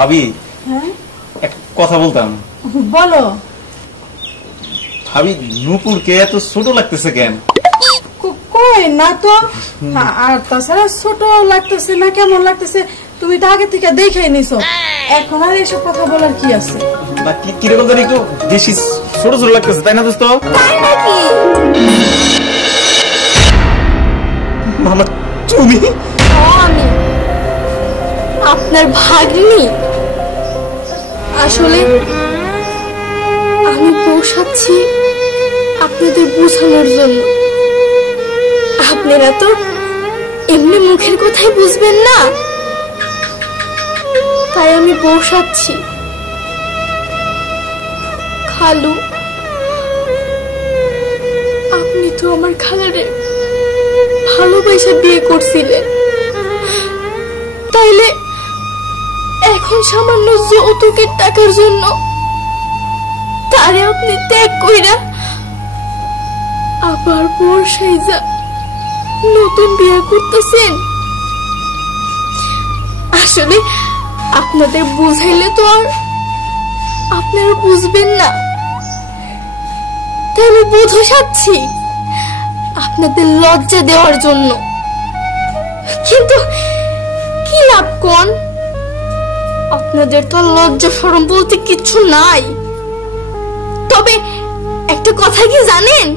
ভাবি হ্যাঁ এক কথা বলতাম। বলো। ভাবি নূপুরকে এত ছোট লাগতেছে কেন? কই না তো। আর তাছাড়া ছোট লাগতেছে না কেমন লাগতেছে তুমি তো আগে থেকে দেখেই নিছো, এখন আর এসব কথা বলার কি আছে? না কিরকম জানি একটু বেশি ছোট ছোট লাগতেছে, তাই না দোস্ত? তাই নাকি? মামা তুমি? আমি আপনার ভাগ্নি। আসলে আমি বসাচ্ছি আপনাদের বোঝানোর জন্য। আপনারা তো এমনি মুখের কথাই বুঝবেন না, তাই আমি বসাচ্ছি। খালু, আপনি তো আমার খালারে ভালোবাসা বিয়ে করছিলেন, তাইলে এখন সামান্য যৌতুকের টাকার জন্য তারে আপনি ত্যাগ কইরা আবার বর্ষায় যা নতুন বিয়ে করতেছেন? আসলে আপনাদের বুঝাইলে তো আর আপনারা বুঝবেন না, তাই আমি বোঝাচ্ছি আপনাদের লজ্জা দেওয়ার জন্য। কিন্তু কি লাভ কোন? আপনাদের তো লজ্জা শরম বলতে কিচ্ছু নাই। তবে একটা কথা কি জানেন?